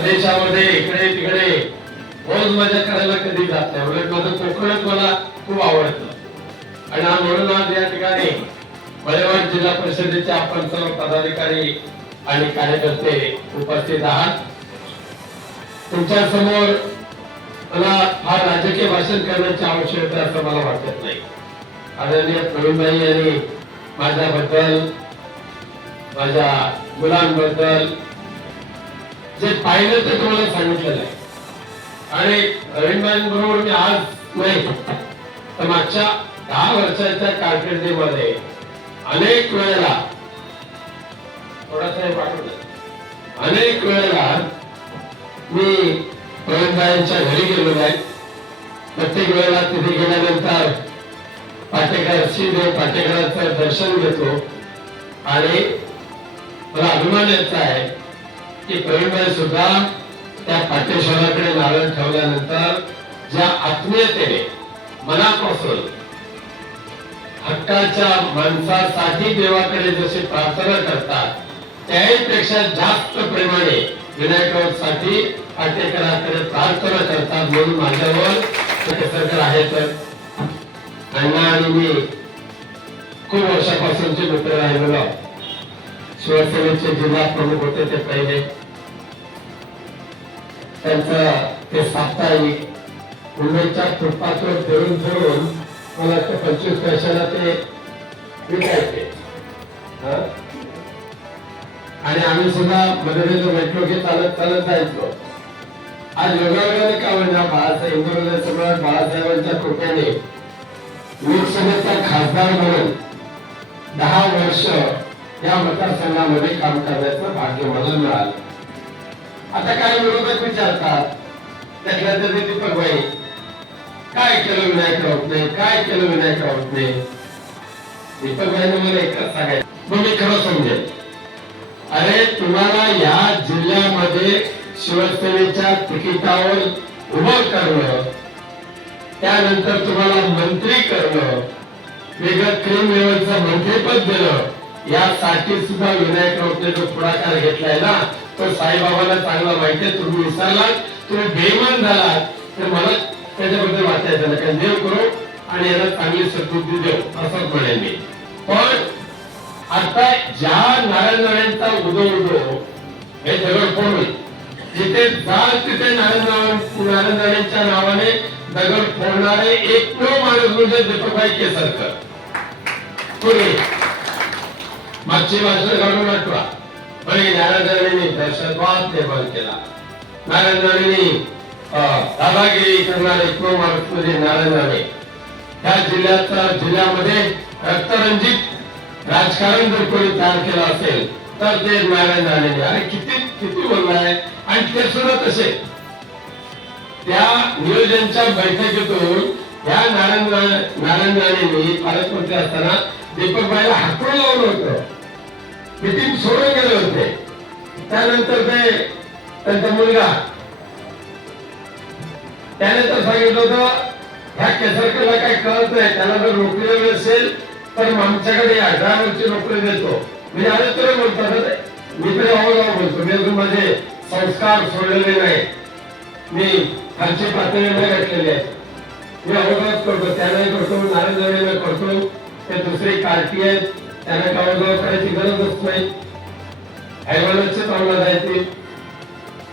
परदेशामध्ये इकडे तिकडे रोज मजा करायला कधी जात नाही. उलट माझं कोकणच मला खूप आवडतं आणि म्हणून आज या ठिकाणी बळेवाड जिल्हा परिषदेचे आपण सर्व पदाधिकारी आणि कार्यकर्ते उपस्थित आहात. तुमच्या समोर मला फार राजकीय भाषण करण्याची आवश्यकता असं मला वाटत नाही. आदरणीय प्रवीणभाई यांनी माझ्याबद्दल माझ्या मुलांबद्दल जे पाहिलं ते तुम्हाला सांगितलेलं आहे आणि प्रवीणभाईंबरोबर मी आज नाही तर मागच्या 10 वर्षाच्या कारकिर्दीमध्ये अनेक वेळेला अनेक वेळेला मी प्रवीणभाईंच्या घरी गेलो आहे. प्रत्येक वेळेला तिथे गेल्यानंतर पाटेकरांचं दर्शन घेतो आणि मला अभिमान याचा आहे की प्रवीणभाई सुद्धा त्या पाटेश्वराकडे नारळ ठेवल्यानंतर ज्या आत्मीयतेने मनापासून हक्काच्या माणसासाठी देवाकडे जशी प्रार्थना करतात त्याहीपेक्षा जास्त प्रेमाने विनायकासाठी पाटेकरांकडे प्रार्थना करतात. म्हणून माझ्यावर सरकार आहे तर अण्णा आणि मी खूप वर्षापासूनचे मित्र राहिलेलो. शिवसेनेचे जिल्हा प्रमुख होते ते पहिले. त्यांचं ते साप्ताहिक मुंबईच्या फुटपाथवर धरून मला 25 पैशाला ते विकायचे आणि आम्ही सुद्धा मध्ये भेटलो की चालत जायचो. आज योगायोगाने का म्हणजे बाळासाहेब इंदोरचे सम्राट बाळासाहेबांच्या कृपेने लोकसभेचा खासदार म्हणून 10 वर्ष या मतदारसंघामध्ये काम करण्याचं भाग्य मला मिळालं. आता काही विरोधक विचारतात त्यातल्या दीपक भाई काय केलं विनायक राऊतने, काय केलं विनायक राऊतने. दीपक भाईने मला एकच सांगायचं मग मी खरं समजेल. अरे तुम्हाला या जिल्ह्यामध्ये शिवसेनेच्या तिकिटावर उभं करणं त्यानंतर तुम्हाला मंत्री करणं वेगळं क्रीम लेवलचं मंत्रीपद दिलं यासाठी सुद्धा विनायक राऊतने जो पुढाकार घेतलाय ना तो साईबाबांना चांगला माहितीये. तुम्ही विसरलात, तुम्ही बेईमान झालात तर मला त्याच्याबद्दल वाटायचं नाही. कारण देव करो आणि याला चांगली सद्बुद्धी देव असंच म्हणेन मी. पण आता ज्या नारायणरावांचा उदो हे दगड फोडून जिथे जाल तिथे नारायणरावांच्या नावाने दगड फोडणारे एकमेव माणूस म्हणजे दीपकभाई केसरकर. पुढे मागची भाषण काढून आठवा पण नारायणरावांनी दहशतवाद निर्माण केला. नारायणरावांनी दादागिरी करणारे एकमेव माणूस म्हणजे नारायणरावे. त्या जिल्ह्यामध्ये रक्तरंजित राजकारण जर कोणी तयार केलं असेल तर ते नारायण राणे. अरे किती बोललाय आणि ते सुद्धा तसे त्या नियोजनच्या बैठकीतून या नारायण राणेंनी पालकमंत्री असताना दीपकभाईला हाकलून लावलं होतं. मिटिंग सोडून गेले होते. त्यानंतर ते त्यांचा मुलगा त्याने तर सांगितलं होतं ह्या केसरकरला काही कळत नाही, त्याला जर नोकरीला वेळ असेल तर आमच्याकडे 18 वर्षी नोकरी देतो. मी अरे तुला बोलतात मी तरी अवगाव बोलतो. मी अजून माझे संस्कार सोडलेले नाही. मी खालची पातळी नाही घातलेली आहे. मी अवगावच करतो. त्यालाही करतो, नारायण करतो. ते दुसरे कार्टी आहेत त्यांना अवगाव करायची गरजच नाही. हैवानाचे चांगला जायचे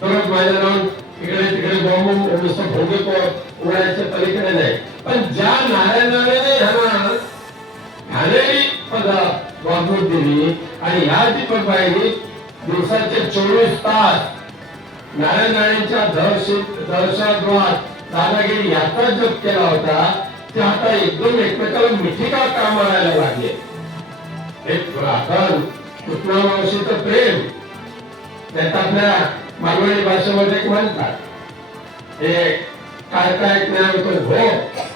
परत माझ्या जाऊन इकडे तिकडे बॉम्ब नुसतं भोगतो उडायच्या पलीकडे नाही. पण ज्या नारायणाने ह्यांना घाणेरी वागणूक दिली आणि ह्या दीपकबाईंनी दिवसाचे 24 तास नारायण राणेंच्या दहशतवाद दादागिरी याचा जप केला होता ते आता एकदम एकमेकाला मिठी का काम मारायला लागले. एक आपण कृष्णामावशीचं प्रेम त्यात आपल्या मालवणी भाषेमध्ये म्हणतात हे काय ज्ञान होतं भो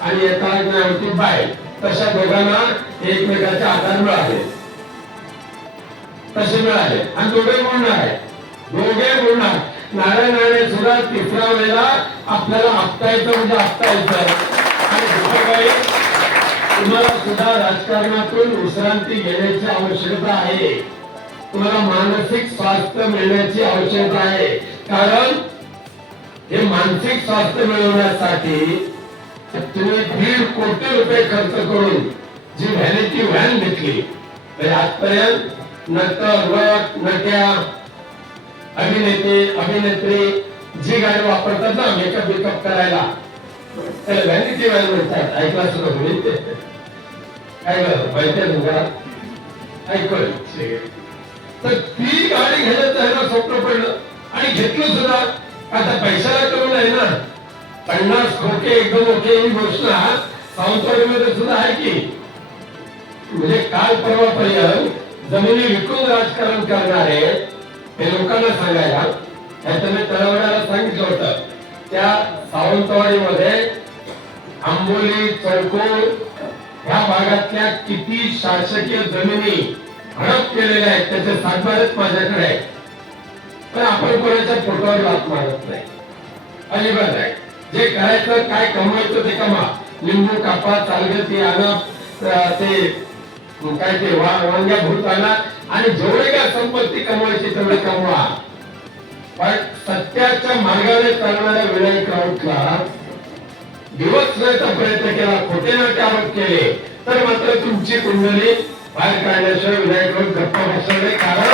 आणि एका ज्ञान होती बाय. तशा दोघांना एकमेकाचे आधार मिळाले तसे मिळाले आणि दोघे बोलणार. नारायण राणे सुद्धा तिसऱ्या वेळेला आपल्याला आपटायचं म्हणजे आपटायचं. आणि दीपकभाई तुम्हाला सुद्धा राजकारणातून विश्रांती घेण्याची आवश्यकता आहे. तुम्हाला मानसिक स्वास्थ्य मिळण्याची आवश्यकता आहे. कारण हे मानसिक स्वास्थ्य मिळवण्यासाठी तुम्ही 1.5 कोटी रुपये खर्च करून जी व्हॅनिटी व्हॅन घेतली, आजपर्यंत नट्या अभिनेते अभिनेत्री जी गाडी वापरतात ना मेकअप बिकअप करायला, त्याला व्हॅनिटी व्हॅन म्हणतात. ऐकला सुद्धा तुम्ही काय माहिती तुला ऐकलं. तर ती गाडी घेण्याचं ह्याला स्वप्न पडलं आणि घेतलं सुद्धा. आता पैशाला कमी नाही ना, 50 खोके एकदम ओके ही घोषणा सावंतवाडीमध्ये सुद्धा आहे की. म्हणजे काल परवापर्यंत जमिनी विकून राजकारण करणारे हे लोकांना सांगायला, मी तळवड्याला सांगितलं होतं, त्या सावंतवाडीमध्ये आंबोली चौकोर ह्या भागातल्या किती शासकीय जमिनी हडप केलेल्या आहेत त्याचे सातबारच माझ्याकडे आहे. पण आपण कोणाच्या फोटोवर लात मारत नाही, अजिबात नाही. जे करायचं काय कमवायचं ते कमा. लिंबू कापा, चालगती आणा, ते काय ते वांग्या भूत आणा आणि जेवढे काय संपत्ती कमवायची तेवढे कमवा. पण सत्याच्या मार्गाने चालणाऱ्या विनायक राऊतला दिवस वेळचा प्रयत्न केला, खोटे नाटे आरोप केले, तर मात्र तुमची कुंडली बाहेर काढण्याशिवाय विनायक राऊत गप्पा बसणार नाही. कारण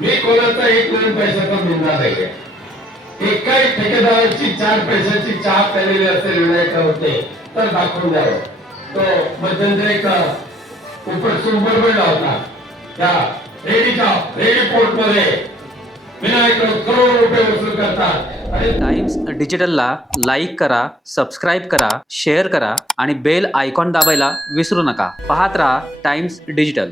मी कोणाचा 1 मिनिट पैशाचा निंदा नाही. एकाही ठेकेदाराची 4 पैशाची चहा प्यालेली असेल विनायक राऊतने तर दाखवून द्यावं. तो मध्यंतरी एक उपस्थित बडबडला होता त्या रेडी पोर्ट मध्ये विनायक राऊत करोड रुपये वसूल करतात. टाइम्स डिजिटलला लाईक करा, सबस्क्राईब करा, शेअर करा आणि बेल आयकॉन दाबायला विसरू नका. पाहत रहा टाइम्स डिजिटल.